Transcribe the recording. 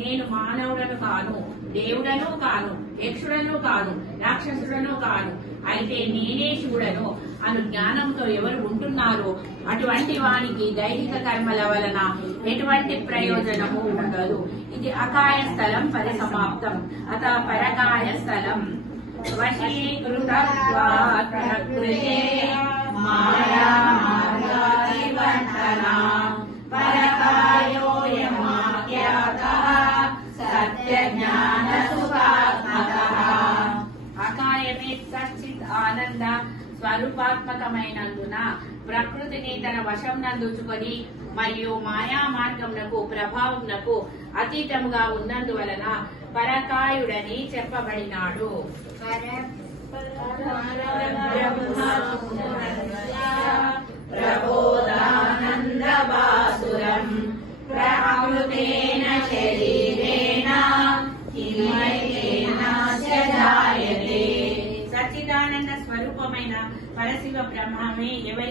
నేను మానవుడను కాను, దేవుడను కాను, యక్షుడను కాను, రాక్షసుడను కాను, అయితే నేనే శివుడను అను జ్ఞానంతో ఎవరు ఉంటున్నారో అటువంటి వానికి దైహిక కర్మల వలన ఎటువంటి ప్రయోజనము ఉండదు. ఇది అకాయ స్థలం పరిసమాప్తం. అత పరకాయ స్థలం వశీకృతత్వాత్ ప్రకృతే మాయామార్గాదివర్తనా పరకాయోయమాఖ్యాతః సత్యజ్ఞానసుఖాత్మకః. అకాయమే సచ్చిత్ ఆనంద స్వరూపాత్మకమైనందున ప్రకృతిని తన వశం నందుచుకొని మరియు మాయా మార్గమునకు ప్రభావమునకు అతీతముగా ఉన్నందువలన పరకాయుడని చెప్పబడినాడు. ప్రబోధానందబాసురం ప్రకృతేన శరీరేణ సచ్చిదానంద స్వరూపమైన పరశివ బ్రహ్మమే ఎవరి